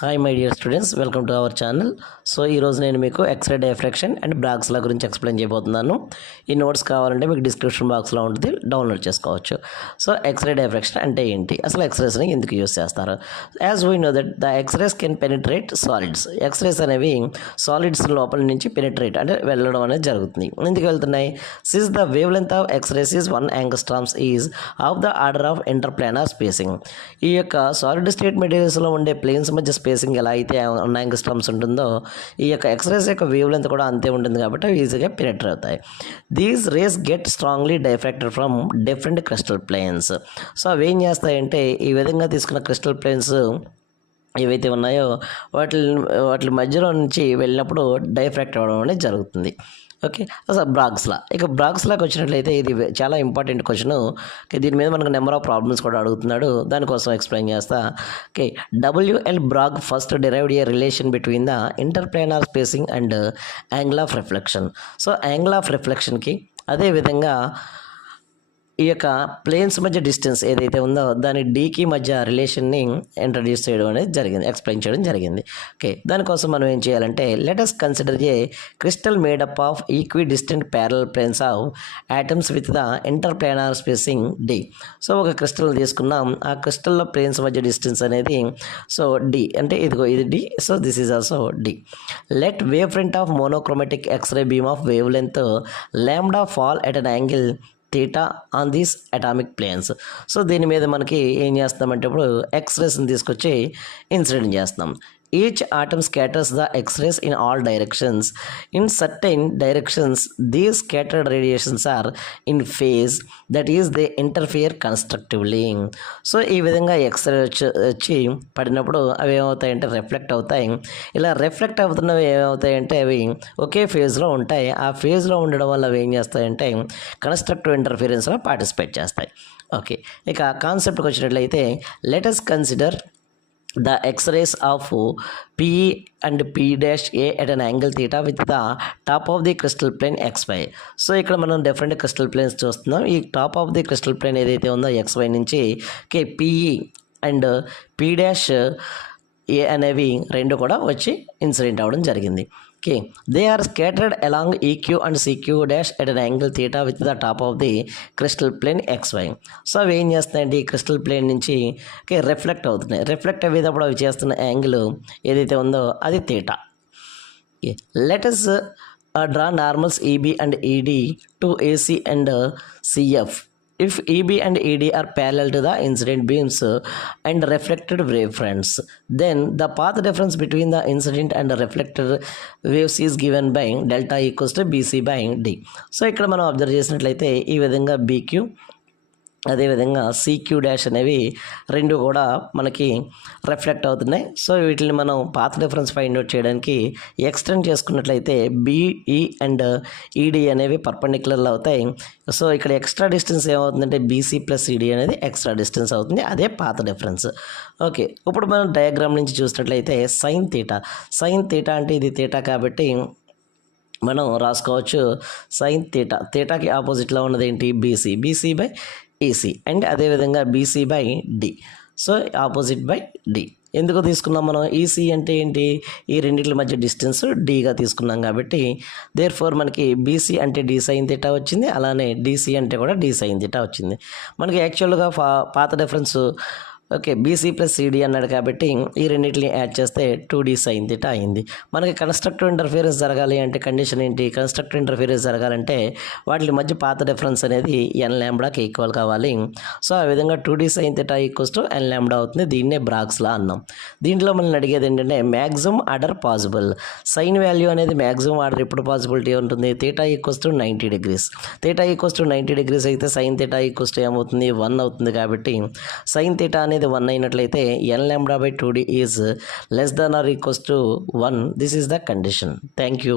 Hi my dear students, welcome to our channel. So ఈరోజు నేను మీకు ఎక్స్రే డైఫ్రాక్షన్ అండ్ బ్రాగ్స్ లా గురించి explain చేయబోతున్నాను. ఈ నోట్స్ కావాలంటే మీకు డిస్క్రిప్షన్ బాక్స్లో ఉంటుంది, డౌన్లోడ్ చేసుకోవచ్చు. సో ఎక్స్రే డైఫ్రాక్షన్ అంటే ఏంటి, అసలు ఎక్స్రేస్ని ఎందుకు యూస్ చేస్తారు? As we know that the x-rays can penetrate solids. X-rays అనేవి సాలిడ్స్ లోపల నుంచి పెనిట్రేట్ అంటే వెళ్ళడం అనేది జరుగుతుంది. ఎందుకు వెళ్తున్నాయి? Since the wave length of x-rays is 1 angstroms is of the order of interplanar spacing. ఈ యొక్క సాలిడ్ స్టేట్ మెటీరియల్స్లో ఉండే ప్లేన్స్ మధ్య స్పేసింగ్ ఎలా అయితే 1 యాంగ్స్ట్రామ్స్ ఉంటుందో, ఈ యొక్క ఎక్స్రేస్ యొక్క వేవ్ లెంత్ కూడా అంతే ఉంటుంది కాబట్టి అవి ఈజీగా పెనిట్రేట్ అవుతాయి. These rays get strongly diffracted from different crystal planes. So అవి ఏం చేస్తాయంటే, ఈ విధంగా తీసుకున్న క్రిస్టల్ ప్లేన్స్ ఏవైతే ఉన్నాయో వాటి మధ్యలో నుంచి వెళ్ళినప్పుడు డైఫ్రాక్ట్ అవ్వడం అనేది జరుగుతుంది. ఓకే, అసలు బ్రాగ్స్లాకి వచ్చినట్లయితే ఇది చాలా ఇంపార్టెంట్ క్వశ్చన్. ఓకే, దీని మీద మనకు నెంబర్ ఆఫ్ ప్రాబ్లమ్స్ కూడా అడుగుతున్నాడు, దానికోసం ఎక్స్ప్లెయిన్ చేస్తా. Okay, W L Bragg first derived a relation between the interplanar spacing and angle of reflection. So angle of రిఫ్లెక్షన్కి అదేవిధంగా ఈ యొక్క ప్లేన్స్ మధ్య డిస్టెన్స్ ఏదైతే ఉందో దాని డీకి మధ్య రిలేషన్ని ఇంట్రడ్యూస్ చేయడం అనేది జరిగింది, ఎక్స్ప్లెయిన్ చేయడం జరిగింది. ఓకే, దానికోసం మనం ఏం చేయాలంటే, let us consider a crystal made up of equidistant parallel planes of atoms with the interplanar spacing d. So ఒక క్రిస్టల్ తీసుకున్నాం, ఆ క్రిస్టల్లో ప్లేన్స్ మధ్య డిస్టెన్స్ అనేది సో డి అంటే ఇది d. So this is also d. Let wave front of monochromatic x-ray beam of wave length lambda fall at an angle theta on these atomic planes. So దీని మీద మనకి ఏం చేస్తామంటే, ఇప్పుడు ఎక్స్రేస్ని తీసుకొచ్చి ఇన్సిడెంట్ చేస్తాం. Each atom scatters the x rays in all directions. In certain directions these scattered radiations are in phase, that is they interfere constructively. So ఈ విధంగా ఎక్స్రే వచ్చి పడినప్పుడు అవి ఏమవుతాయంటే రిఫ్లెక్ట్ అవుతాయి. ఇలా రిఫ్లెక్ట్ అవుతున్నవి ఏమవుతాయంటే అవి ఒకే ఫేజ్లో ఉంటాయి. ఆ ఫేజ్లో ఉండడం వల్ల అవి ఏం చేస్తాయంటే కన్స్ట్రక్టివ్ ఇంటర్ఫిరెన్స్లో పార్టిసిపేట్ చేస్తాయి. ఓకే, ఇక కాన్సెప్ట్కి వచ్చినట్లయితే, let us consider the x-rays of P and P dash A at an angle theta with the top of the crystal plane XY. సో ఇక్కడ మనం డిఫరెంట్ క్రిస్టల్ ప్లేన్స్ చూస్తున్నాం. ఈ top of the crystal plane ఏదైతే ఉందో XY నుంచి PE and P dash A అనేవి రెండు కూడా వచ్చి ఇన్సిడెంట్ అవ్వడం జరిగింది. Okay, they are scattered along EQ and CQ dash at an angle theta with the top of the crystal plane XY. So అవి ఏం చేస్తున్నాయంటే ఈ క్రిస్టల్ ప్లేన్ నుంచి రిఫ్లెక్ట్ అవుతున్నాయి. రిఫ్లెక్ట్ అయ్యేటప్పుడు అవి చేస్తున్న యాంగిల్ ఏదైతే ఉందో అది థీటా. Okay, let us draw normals EB and ED to AC and CF. If EB and ED are parallel to the incident beams and reflected wavefronts, then the path difference between the incident and the reflected waves is given by delta equals to BC by D. So ఇక్కడ మనం observe చేసినట్లయితే ఈ విధంగా BQ అదేవిధంగా CQ dash అనేవి రెండు కూడా మనకి రిఫ్లెక్ట్ అవుతున్నాయి. సో వీటిని మనం పాత్ డిఫరెన్స్ ఫైండ్ అవుట్ చేయడానికి ఎక్స్టెండ్ చేసుకున్నట్లయితే BE అండ్ ED అనేవి పర్పెండిక్యులర్లు అవుతాయి. సో ఇక్కడ ఎక్స్ట్రా డిస్టెన్స్ ఏమవుతుందంటే BC ప్లస్ ED అనేది ఎక్స్ట్రా డిస్టెన్స్ అవుతుంది, అదే పాత్ డిఫరెన్స్. ఓకే, ఇప్పుడు మనం డయాగ్రామ్ నుంచి చూసినట్లయితే సైన్ థీటా అంటే ఇది థీటా కాబట్టి మనం రాసుకోవచ్చు సైన్ థీటాకి ఆపోజిట్లో ఉన్నది ఏంటి BC బై AC అండ్ అదేవిధంగా BC by D. So opposite by D ఎందుకు తీసుకున్నాం మనం? EC అంటే ఏంటి, ఈ రెండింటి మధ్య డిస్టెన్స్ Dగా తీసుకున్నాం కాబట్టి దేర్ ఫోర్ మనకి BC అంటే D సైన్ థీటా వచ్చింది, అలానే DC అంటే కూడా D సైన్ థీటా వచ్చింది. మనకి యాక్చువల్గా పాత difference okay BC plus CD అన్నాడు కాబట్టి ఈ రెండింటిని యాడ్ చేస్తే 2D సైన్ థీటా అయింది. మనకి కన్స్ట్రక్టివ్ ఇంటర్ఫిరెన్స్ జరగాలి అంటే కండిషన్ ఏంటి? కన్స్ట్రక్టివ్ ఇంటర్ఫిరెన్స్ జరగాలంటే వాటి మధ్య పాత డిఫరెన్స్ అనేది n లాంబ్డాకి ఈక్వల్ కావాలి. సో ఆ విధంగా 2D sine theta equals to n lambda అవుతుంది. దీన్నే బ్రాగ్స్ లా అన్నాం. దీంట్లో మనం అడిగేది ఏంటంటే maximum order possible. Sign value అనేది మ్యాక్సిమం ఆర్డర్ ఎప్పుడు పాసిబిలిటీ ఉంటుంది? Theta equals to 90 degrees. Theta equals to 90 degrees అయితే సైన్ థీటా ఈక్వల్స్ టు ఏమవుతుంది? 1 అవుతుంది. కాబట్టి సైన్ థీటా అనేది 1 అయినట్లయితే n lambda by 2D is less than or equals to 1. This is the condition. Thank you.